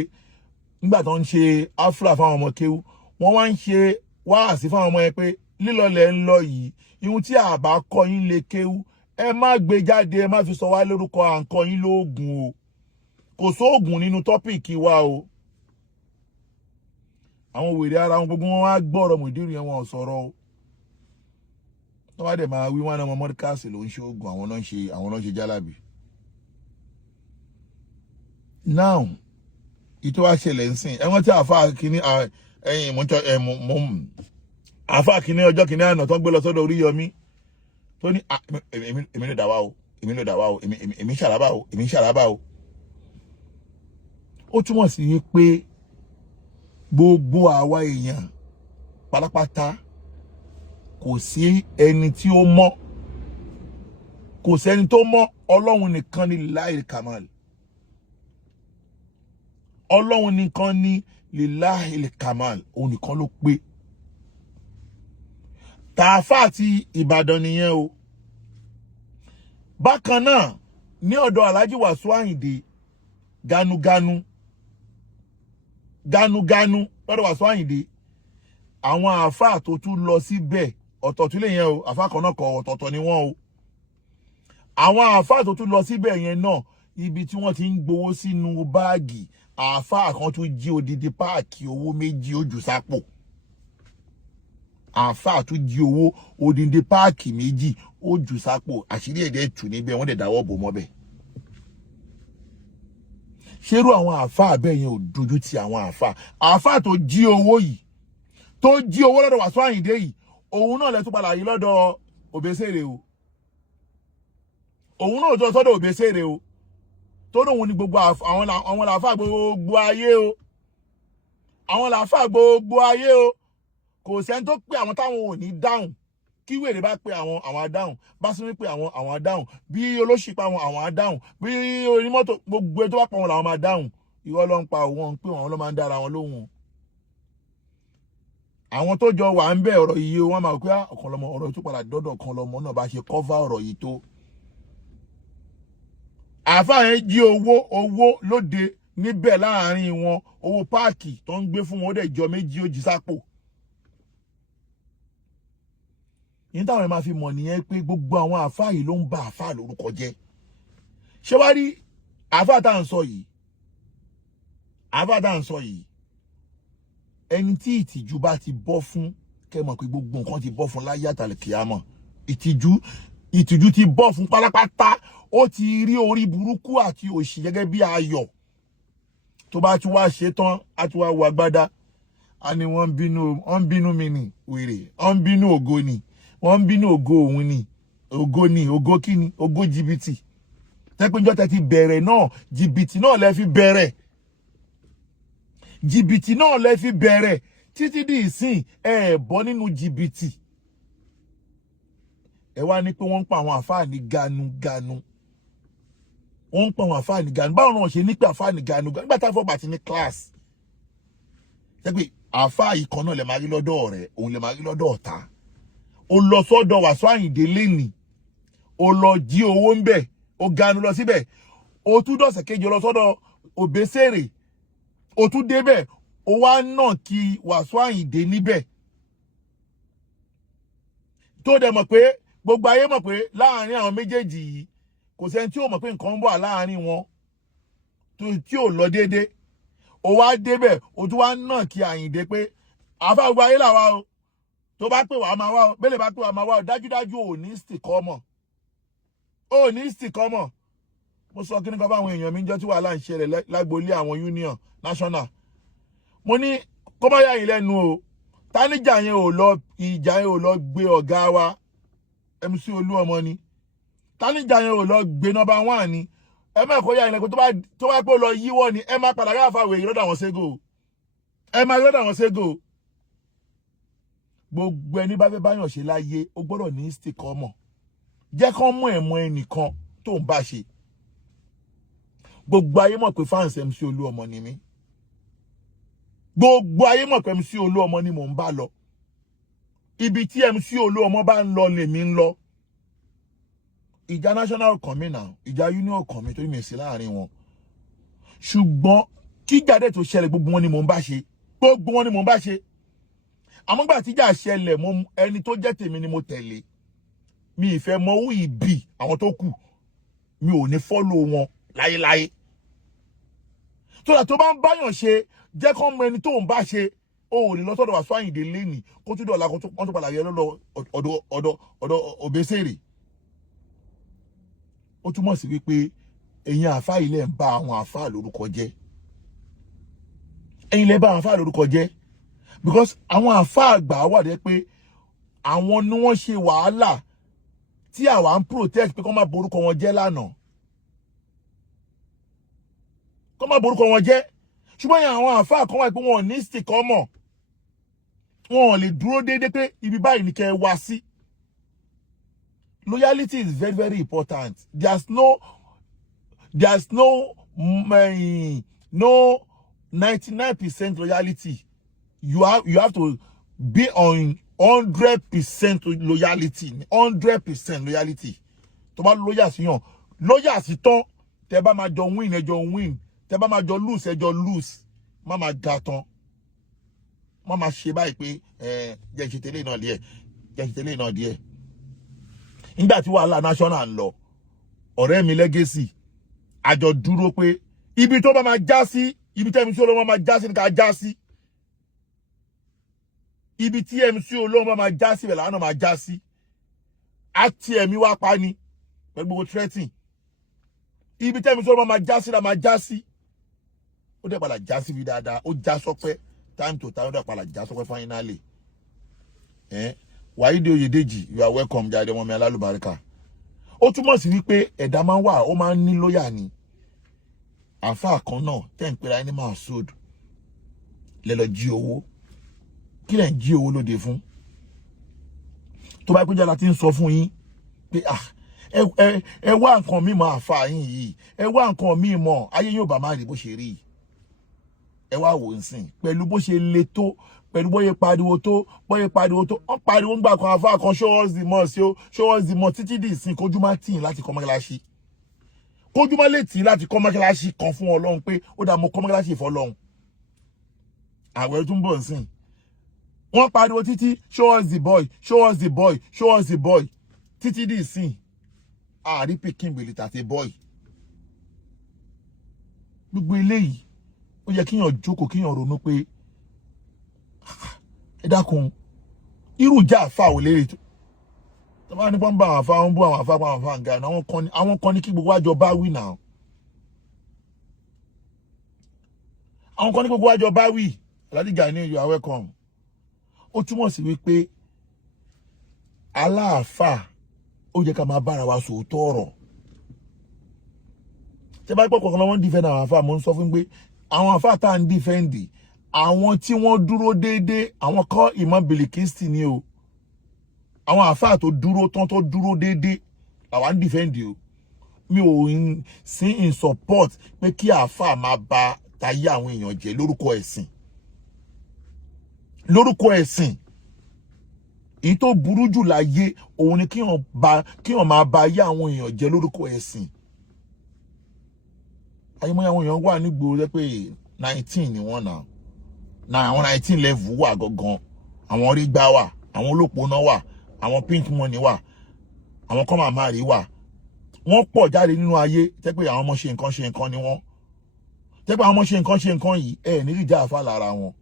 nígbà tó ń ṣe afra fáwọn ọmọ kéwú wọ́n wá ń ṣe wáàsí fáwọn ọmọ yẹn pé lílọlẹ̀ ń lọ yìí ihun tí àbá kọ́ yín lè kéwú ẹ má gbé jáde ẹ má fi sọ wá lórúkọ à ń kọ́ yín lóògùn o kò sóògùn nínú tọ́pìkì wa o àwọn wèrè ara wọn gbogbo wọn wá gbọ́rọ̀ Mudiru yẹn wọn sọ̀rọ̀ o wọ́n wá dẹ̀ máa wí wọn náà ọmọ mọ́ríkàsì ló ń ṣe oògùn àwọn náà ń ṣe jálàbì. now ìtọ́ wá ṣẹlẹ̀ ń sìn ẹ̀wọ̀n tí àáfàá kìíní àáfàá kìíní ọjọ́ kìíní àná tó ń gbé lọ sọ́dọ̀ Oríyọmí tó ní èmi ló dà wá o èmi ṣàlábà o ó túmọ̀ sí pé gbogbo àwa èèyàn pátápátá kò sí ẹni tí ó mọ́ kò sẹ́ni tó mọ́ Ọlọ́run nìkan ni láì kàmáàlì Ọlọ́run nìkan ni lillahi kamal òun nìkan ló pé tààfà àti Ìbàdàn nìyẹn o bákan náà ní ọ̀dọ̀ Alhaji Wasiu Ayinde ganuganu lọ́dọ̀ Wasiu Ayinde àwọn àáfà tó tún lọ síbẹ̀ ọ̀tọ̀tún lè yẹn o àáfà kan náà kọ ọ̀tọ̀ọ̀tọ̀ ni wọ́n o àwọn àáfà tó tún lọ síbẹ̀ yẹn náà ibi tí wọ́n ti ń gbowó sínú báàgì àáfà kan tún jí odidi páàkì owó méjì ó jù sápò àáfà tún jí owó odidi páàkì méjì ó jù sápò àṣírí ẹ̀dẹ̀ tù níbẹ̀ wọ́n dẹ̀ dáwọ́ bò mọ́bẹ̀ ṣerú àwọn àfáà bẹ́ẹ̀ yẹn ò dojú ti àwọn àfáà tó jí owó yìí tó jí owó lọ́dọ̀ Wasiu Ayinde yìí òun náà lẹ́tún padà yìí lọ́dọ̀ Obesere o òun náà tó sọ́dọ̀ Obesere o tó lóun ni gbogbo àwọn làáfáà gbogbo ayé o àwọn làáfáà gbogbo ayé o kò sẹ́ni tó pé àwọn táwọn ò ní dáhùn kí wèrè bá pé àwọn adáhùn bá sí pé àwọn adáhùn bí olóṣì pa àwọn adáhùn bí onímọ́tò gbogbo tó bá pa wọn làwọn máa dáhùn ìwọ ló ń pa wọn pé wọn ló máa ń dára wọn lóhùn àwọn tó jọ wà ń bẹ ọ̀rọ̀ yìí wọn máa pé Ọkanlọmọ ọ̀rọ̀ tó padà dọ́dọ̀ Ọkanlọmọ náà bá ṣe cover ọ̀rọ̀ yìí tó àfáà yẹn jí owó lóde níbẹ̀ láàrin wọn owó páàkì tó ń gbé fún wọn ó dẹ̀ jọ méjì ó jí sápò yín táwọn ẹ̀ máa fi mọ̀ nìyẹn pé gbogbo àwọn àfáà yìí ló ń ba àfáà lórúkọ jẹ́ ṣé wá rí àfáà tá à ń sọ yìí ẹni tí ìtìjú bá ti bọ́ fún kẹ́ mọ̀ pé gbogbo nǹkan ti bọ́ fún láyé àtàlẹ̀ kìámọ̀ ìtìjú ti bọ́ fún pátápátá ó ti rí orí burúkú àti òṣì gẹ́gẹ́ bí ayọ̀ tó bá tún wá ṣe tán á tún wá wọ agbádá a ní wọ́n bínú mi ní wèrè wọ́n bínú ògo ni wọ́n bínú ògo òun ni ògo kíni ògo jìbìtì tẹ́pẹ́jọ́ tẹ́ ti bẹ̀rẹ̀ náà jìbìtì náà lẹ́ fi bẹ̀rẹ̀ títí di ìsìn ẹ bọ́ nínú jìbìtì ẹ wá ní pé wọ́n ń pa àwọn àfáà ní ganu wọ́n ń pa àwọn àfáà ní ganu báwọn náà ṣe ní pé àfáà ní ganu nígbà tá a fọ́ bàtí ní class tẹ́pẹ́ àfáà yìí kan náà lè máa rí lọ́dọ̀ rẹ̀ òun lè máa rí lọ́dọ̀ ọ̀tá ó lọ sọ́dọ̀ Wasiu Ayinde lẹ́nìí ó lọ jí owó ń bẹ̀ ó ganu lọ síbẹ̀ ó tún dọ̀sẹ̀ kejì lọ sọ́dọ̀ Obesere ó tún débẹ̀ ó wá náà kí Wasiu Ayinde níbẹ̀ tó dẹ̀ mọ̀ pé gbogbo ayé mọ̀ pé láàrin àwọn méjèèjì yìí kò sẹ́ni tí ó mọ̀ pé nǹkan ń bọ̀ láàrin wọn tí ò lọ déédé ó wá débẹ̀ ó tún wá náà kí Ayinde pé àfáà gbogbo ayé làwa o tó bá pè wá máa wá o bẹ́lẹ̀ bá pè wá máa wá o dájúdájú ò ní sìkọ́mọ̀ mo sọ kí ní kan fáwọn èèyàn mi jọ tí wàhálà ń ṣẹlẹ̀ lágboolé àwọn union national mo ní kó má yà yín lẹ́nu o táníjà yẹn ò lọ gbé ọ̀gá wa MC Olúọmọ ni táníjà yẹn ò lọ gbé number 1 ni ẹ má kó yà yín lẹ́nu tó bá pé lọ yíwọ́ ni ẹ má padà rí àfàwé yìí lọ́dọ̀ àwọn ségò gbogbo ẹni bá fẹ́ báyàn ṣe láyé ó gbọ́dọ̀ ní ìsìkọ́mọ̀ jẹ́ kán mú ẹ̀mọ́ ẹnìkan tó ń bá ṣe gbogbo ayé mọ̀ pé fans MC Olúọmọ ni mí gbogbo ayé mọ̀ pé MC Olúọmọ ni mò ń bá lọ ibi tí MC Olúọmọ bá ń lọ lèmi ń lọ ìjà national kàn mí náà ìjà union kàn mí torí mi sí láàrin wọn ṣùgbọ́n kí jáde tó ṣẹlẹ̀ gbogbo wọn ni mò ń bá ṣe àmọ́ gbà tíjà ṣẹlẹ̀ mo ẹni tó jẹ́ tèmi ni mo tẹ̀lé mi ìfẹ́ mọ wú ìbí àwọn tó kù mi ò ní follow wọn láyéláyé tó bá ń báyàn ṣe jẹ́ kán mọ ẹni tó ń bá ṣe ó lè lọ sọ́dọ̀ Wasiu Ayinde lẹ́nìí kó tún dọ̀la kó tó padà yẹ lọ́dọ̀ ọ̀dọ̀ Obesere ó túmọ̀ sí wípé ẹ̀yin àfáà ilẹ̀ ń bá àwọn àfáà lórúkọ jẹ́ because àwọn àfáà àgbà wà dé pé àwọn ni wọ́n ṣe wàhálà tí àwa ń protect pé kó má borúkọ wọn jẹ́ lánàá ṣùgbọ́n yẹn àwọn àfáà kan wà pé wọn ò ní ìsìkọ́mọ̀ wọn ò lè dúró déédéé pé ibi báyìí ni kẹ́ ẹ wá sí. Loyalty is very, very important. There's no 99% loyalty. You have to be on 100% loyalty. 100% loyalty. Tó bá loyal sí yàn, loyal sí tán, tẹ́ bá máa jọ win, ẹ jọ win. Tẹ́ bá máa jọ lose, ẹ jọ lose. Má máa ga tán. Má máa ṣe báyìí pé jẹ́ ṣe tẹ́lẹ̀ náà díẹ̀. Nígbà tí wàhálà national ń lọ, ọ̀rẹ́ mi legacy àjọ dúró pé ibi tó bá máa já sí, ibi tí MC Olúọmọ máa já sí ní ká já sí. Ibi tí MC Olúọmọ máa já sí bẹ́ẹ̀ làwọn máa já sí. Àti ẹ̀mí wá pa ni pẹ̀lú gbogbo threatening. Ibi tí MC Olúọmọ máa já sí la máa já sí. ó dẹ̀ padà já síbi dáadáa ó já sọ́pẹ́ time to time ó dẹ̀ padà já sọ́pẹ́ finally Wáídé Oyèdèjì you are welcome jáde ọmọ mi alálùbáríkà ó túmọ̀ sí wípé ẹ̀dá máa ń wà ó máa ń ní lóyà ni àfáà kan náà tẹ́ ń pera ẹni máa sóòdù lẹ lọ jí owó kí lẹ ń jí owó lóde fún tó bá péjọ láti ń sọ fún yín pé ẹ wá nǹkan mi mọ àfáà yín yìí ẹ wá nǹkan mi mọ ayé yóò bá má rí bó ṣe rí ẹ wá wò ń sìn pẹ̀lú bó ṣe le tó pẹ̀lú bóyá pariwo tó wọ́n pariwo ń gbà kan àfáà kan show us the mercy o show us the mercy títí di ìsìn kójú má tì láti kọ́ mọ́kíláṣí kójú má lè tì láti kọ́ mọ́kíláṣí kan fún Ọlọ́run pé ó dá mo kọ́ mọ́kíláṣí fọ́lọ́run àwẹ̀ tún bọ̀ nsìn wọ́n pariwo títí show us the boy show us the boy show us the boy títí di ìsìn àárí pikin gbèlè tàtẹ boy gbogbo eléyìí ó yẹ kíyàn jókòó kíyàn ronú pé ẹ dákun irú ìjà àfà ò lérè tó bá ní pọ́n bá àwọn àfà wọn bú àwọn àfà pa àwọn àfà ǹgà àwọn kan ní kí gbogbo àjọ bá wí náà àwọn kan ní gbogbo àjọ bá wí Aládìgà ní you are welcome ó túmọ̀ sí wípé aláàfà ó yẹ ká máa bára wa sòótọ́ ọ̀rọ̀ tẹ́ bá gbọ́ kọ̀ọ̀kan lọ́wọ́ ń defend àwọn àfà mo ń sọ fún pé àwọn àfà tá à ń defend àwọn tí wọ́n dúró déédéé àwọn kọ́ ìmọ̀ bìlìkìstì ni o àwọn àfáà tó dúró tán tó dúró déédéé làwa ń defend o mi ò sí in support pé kí àfáà máa ba tayé àwọn èèyàn jẹ́ lórúkọ ẹ̀sìn èyí tó burú jù láyé òun ni kíyàn máa ba ayé àwọn èèyàn jẹ́ lórúkọ ẹ̀sìn ayémọ́yé àwọn èèyàn wà nígboro jẹ́ pé 19 ni wọ́n náà àwọn 19 level wà gangan àwọn orí gbá wà àwọn olópónà wà àwọn pink money wà àwọn kọ́ màmá rí wà wọ́n pọ̀ jáde nínú ayé tẹ́ pé àwọn ọmọ ṣe nǹkan ni wọ́n tẹ́ pé àwọn ọmọ ṣe nǹkan yìí ẹ̀ ní ìjà àfà lára wọn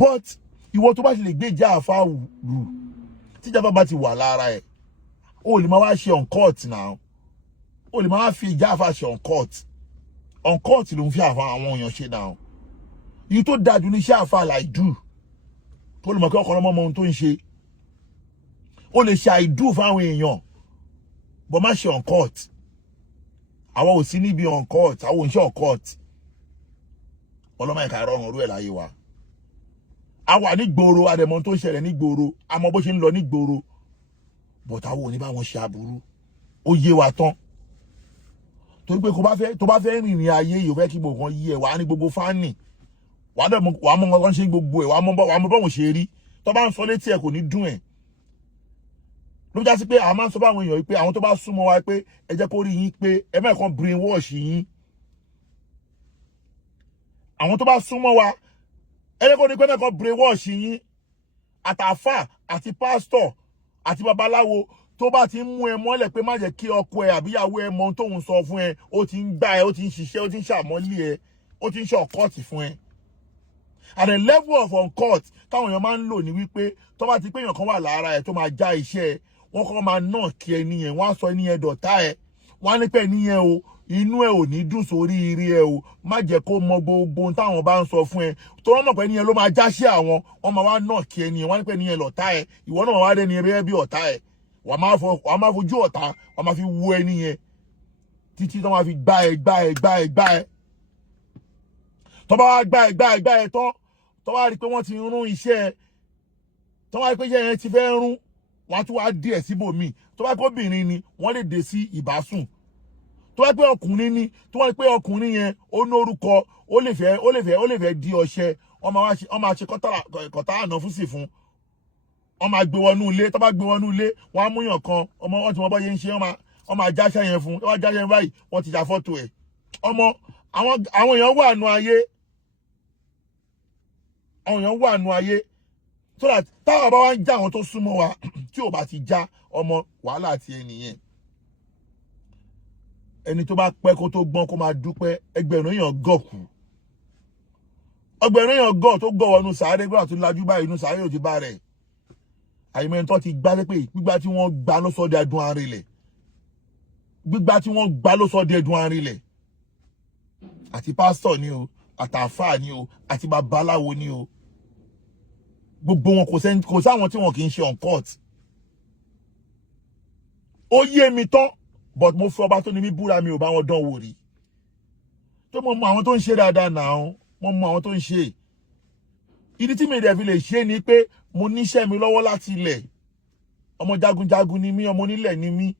but ìwọ tó bá ti lè gbé ìjà àfà rù tíjàfà bá ti wà lára ẹ̀ o lè máa wá ṣe on court now o lè máa wá fi ìjà àfà ṣe on court ló ń fi àwọn èèyàn ṣe now yìí tó dájú ní iṣẹ́ àfà láìdú tó lè mọ̀ kí Ọkanlọmọ mọ ohun tó ń ṣe ó lè ṣe àìdú fáwọn èèyàn bọ́ má ṣe on court àwọn ò sí níbi on court àwọn ò ń ṣe on court ọlọ́mọ ẹ̀ka rọrùn orú ẹ̀ láyé wa a wà nígboro àdẹ̀mọ́ tó ń ṣẹlẹ̀ nígboro a mọ bó ṣe ń lọ nígboro but àwọn ò ní bá wọn ṣe aburú ó yé wa tán torí pé tó bá fẹ́ rìnrìn ayé yìí ó fẹ́ kí gbogbo wọn yí ẹ̀ wá ní gbogbo fáànì wàá mọ nǹkan ṣe gbogbo ẹ̀ wàá mọ báwọn ṣe rí tó bá ń sọ létí ẹ̀ kò ní dùn ẹ̀ ló já sí pé àwọn máa ń sọ báwọn èèyàn pé àwọn tó bá súnmọ́ wa pé ẹ jẹ́ kó rí yín pé ẹ má kàn brain wash yín àwọn tó bá súnmọ́ wa ẹ jẹ́ kó rí pé ẹ má kàn brain wash yín àtàfà àti pásítọ̀ àti babaláwo tó bá ti ń mú ẹ mọ́lẹ̀ pé má jẹ́ kí ọkọ ẹ àbíyàwó ẹ mọ ohun tóun sọ fún ẹ ó ti ń gbá ẹ ó ti ń ṣiṣẹ́ ó ti ń ṣàmọ́lé ẹ ó ti ń ṣe ọ̀kọ́ọ̀tì fún ẹ at the level of on court táwọn èèyàn máa ń lò ní wípé tó bá ti pé èèyàn kan wà lára ẹ tó máa já iṣẹ́ ẹ wọ́n kọ́ máa náà kí ẹni yẹn wọ́n á sọ ẹni yẹn dọ̀tá ẹ wọ́n á ní pẹ́ ẹni yẹn o inú ẹ ò ní dùn sórí ire ẹ o má jẹ́ kó mọ gbogbo ohun táwọn bá ń sọ fún ẹ tó wọ́n mọ̀ pé ẹni yẹn ló máa jáṣẹ́ àwọn wọ́n máa wá náà kí ẹni yẹn wọ́n á ní pẹ́ ẹni yẹn lọ̀tá ẹ ìwọ náà wá rẹ́ni rẹ́ bí ọ̀tá ẹ wàá máa fojú ọ̀tá wàá máa fi wú ẹni yẹn títí tó máa fi gbá ẹ tó bá wá gbá ẹ tán tó wá rí pé wọ́n ti rún iṣẹ́ tó wá rí pé iṣẹ́ yẹn ti fẹ́ rún wọ́n á tún wá díẹ̀ síbòmíì tó bá pé obìnrin ni wọ́n lè dé sí ìbásùn tó bá pé ọkùnrin ni tó wá rí pé ọkùnrin yẹn ó ní orúkọ ó lè fẹ́ di ọṣẹ wọ́n máa ṣe kọ́tà àná fún sí fún wọ́n máa gbé wọnú ilé tó bá gbé wọnú ilé wọ́n á múyàn kan ọmọ wọn tí wọ́n bá yẹ ń ṣe wọ́n máa jáṣẹ́ yẹn fún wọ́n jáṣẹ́ yẹn báyìí wọ́n ti já fọ́tò ẹ̀ ọmọ àwọn èèyàn wà nù ayé àwọn èèyàn wà nù ayé so that táwọn bá wá ń já àwọn tó súnmọ́ wa tí ò bá ti já ọmọ wàhálà àti ẹnìyẹn ẹni tó bá pẹ́ kó tó gbọ́n kó máa dúpẹ́ ẹgbẹ̀rún èèyàn gọ̀kù ọgbẹ̀rún èèyàn gọ̀ tó gọ̀ wọnú sàárè gbọ́dọ̀ tó lajú báyìí inú sàárè ò ti bá rẹ̀ àyìnbó tó ti gbá pé gbígbá tí wọ́n gbá ló sọ di ẹdun arinlẹ̀ gbígbá tí wọ́n gbá ló sọ di ẹdun arinlẹ̀ àti pastor ni o àtàfà ni o àti babaláwo ni o gbogbo wọn kò sáwọn tí wọn kì í ṣe on court ó yé mi tán but mo fi ọba tó ní mi búra mi ò bá wọn dán wò rí tó mo mọ àwọn tó ń ṣe dáadáa náà mo mọ àwọn tó ń ṣe ìdí tí mi rẹ̀ fi lè ṣe ni pé mo níṣẹ́ mi lọ́wọ́ láti ilẹ̀ ọmọ jagunjagun ni mí ọmọ onílẹ̀ ni mí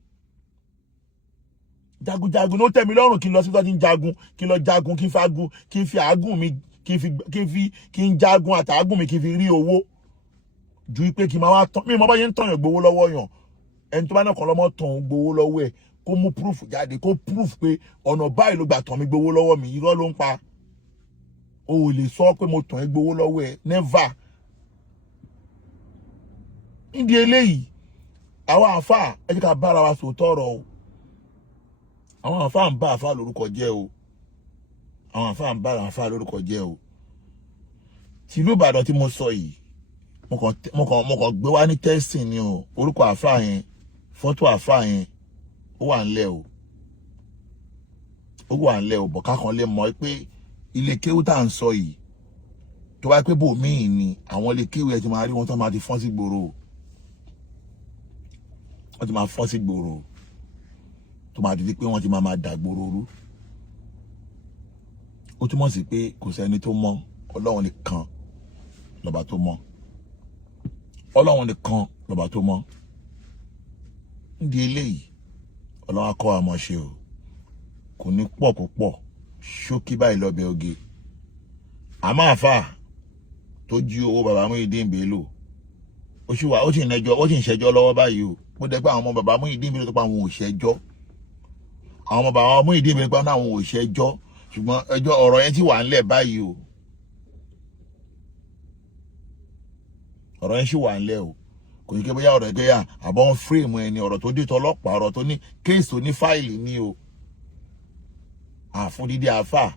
jagunjagun ló tẹ́ mi lọ́rùn kí n lọ sí tọ́jú jagun kí n lọ jagun kí n fagun kí n fi àágùn mi kí n jagun àtàágùn mi kí n fi rí owó ju pé kí n máa wá tán mi mo bá yẹn ń tàn yàn gbowó lọ́wọ́ yàn ẹni tó bá náà kàn lọ́mọ tàn gbowó lọ́wọ́ ẹ̀ kó mú proof jáde kó proof pé ọ̀nà báyìí ló gbà tàn mí gbowó lọ́wọ́ mi irọ́ ló ń pa o ò lè sọ pé mo tàn ẹ́ gbowó lọ́wọ́ ẹ̀ never nídìí eléyìí àwọn àfáà ẹ jẹ́ ká bára wa sòótọ́ ọ̀rọ̀ o àwọn àfáà ń bá àfáà lórúkọ jẹ́ o àwọn àfáà ń bá àfáà lórúkọ jẹ́ o tìlú Ìbàdàn tí mo sọ yìí mo kàn gbé wá ní testing ni o orúkọ àfáà yẹn fọ́tò àfáà yẹn ó wà ńlẹ̀ o bọ̀ kákan lè mọ̀ pé ilé kéwú tá à ń sọ yìí tó wáá pé bòmíì ni àwọn ilé kéwú ẹ ti máa rí wọn tó máa ti fọ́n sí gbòòrò wọ́n ti máa fọ́n sí gbòòrò tó máa di pé wọ́n ti máa dà gbòòrò rú ó túmọ̀ sí pé kò sẹ́ni tó mọ̀ Ọlọ́run nìkan lọ́ba tó mọ̀ Ọlọ́run nìkan lọ́ba tó mọ̀ nídìí eléyìí Ọlọ́run á kọ́ àmọ́ ṣe o kò ní pọ̀ púpọ̀ ṣókí báyìí lọ́bẹ̀ oge àmọ́ àfà tó jí owó bàbá Muyideen Bello ó sì ń ṣẹjọ́ lọ́wọ́ báyìí o mo dẹ́ pé àwọn ọmọ bàbá Muyideen Bello tó pa àwọn ò ṣẹjọ́ àwọn ọmọ bàbá Muyideen Bello pa àwọn ò ṣẹjọ́ ṣùgbọ́n ẹjọ́ ọ̀rọ̀ yẹn ti wà ńlẹ̀ báyìí o ọ̀rọ̀ yẹn sì wà ńlẹ̀ o kò ní kí bóyá ọ̀rọ̀ ẹgbẹ́ yà àbọ̀ ń fírèmù ẹni ọ̀rọ̀ tó dé tọlọ́pàá ọ̀rọ̀ tó ní kéèsì tó ní fáìlì ní o àfún dídí àfà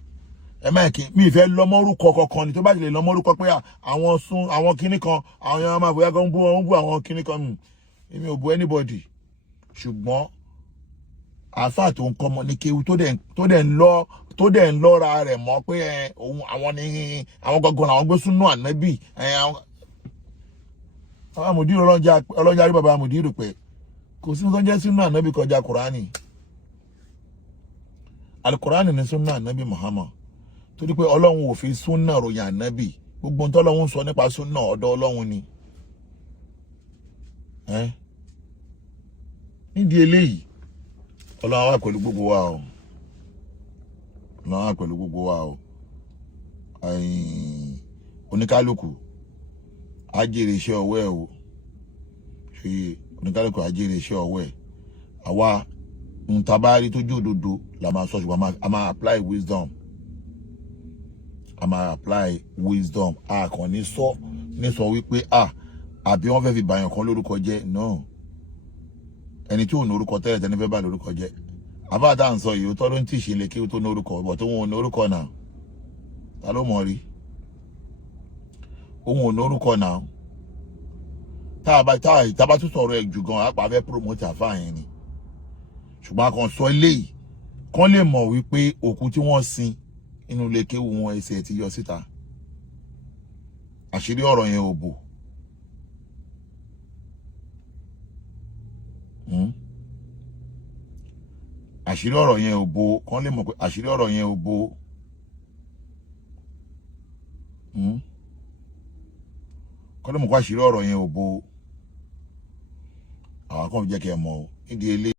ẹ má kí mi ìfẹ́ lọ́mọ́rúkọ kankan ni tó bá ti lè lọ́mọ́rúkọ pé àwọn kinní kan àwọn èèyàn máa bóyá kan ń bú àwọn kinní kan èmi ò bú anybody ṣùgbọ́n àfà tó ń kọ́mọ ní kéwu tó dẹ̀ ń lọ́ra rẹ̀ mọ́ pé àwọn gangan làwọn gbé súnú ànábì àwọn àmùdírò ọlọ́jà rí bàbá àmùdírò pé kò sí tó ń jẹ́ súnú ànábì kọjá kùránì alukurani ni sunna anabi Muhammad torí pé Ọlọ́run ò fi sunna ròyìn anabi gbogbo nǹkan Ọlọ́run sọ nípa sunna ọ̀dọ̀ Ọlọ́run ni nídìí eléyìí Ọlọ́run wà pẹ̀lú gbogbo wa o Ọlọ́run wà pẹ̀lú gbogbo wa o oníkálukú á jèrè iṣẹ́ ọwọ́ ẹ̀ o ṣe oníkálukú á jèrè iṣẹ́ ọwọ́ ẹ̀ àwa ntabari tó jó òdodo la máa sọ ṣùgbọ́n a máa apply wisdom a kàn ní sọ wípé àbí wọ́n fẹ́ fi bàyàn kan lórúkọ jẹ́ náà ẹni tí ò ní orúkọ tẹ́lẹ̀ tẹ́ni fẹ́ bá lórúkọ jẹ́ àbáàdá ń sọ yìí ó tọ́ ló ń tì ṣe lè kí ó tó ní orúkọ bọ̀ tó wọn ò ní orúkọ náà ta ló mọ̀ rí òun ò ní orúkọ náà tá a bá tún sọ̀rọ̀ ẹ̀ jù gan apá fẹ́ promote àfáà yẹn ni ṣùgbọ́n a kàn sọ eléyìí kán lè mọ̀ wípé òkú tí wọ́n sin inú ilé kéwù wọn ẹsẹ̀ ti yọ síta àṣírí ọ̀rọ̀ yẹn ò bò àṣírí ọ̀rọ̀ yẹn ò bò kán lè mọ̀ pé àṣírí ọ̀rọ̀ yẹn ò bò kán lè mọ̀ pé àṣírí ọ̀rọ̀ yẹn ò bò àwọn kan fi jẹ́ kí ẹ mọ̀ nídìí eléyìí.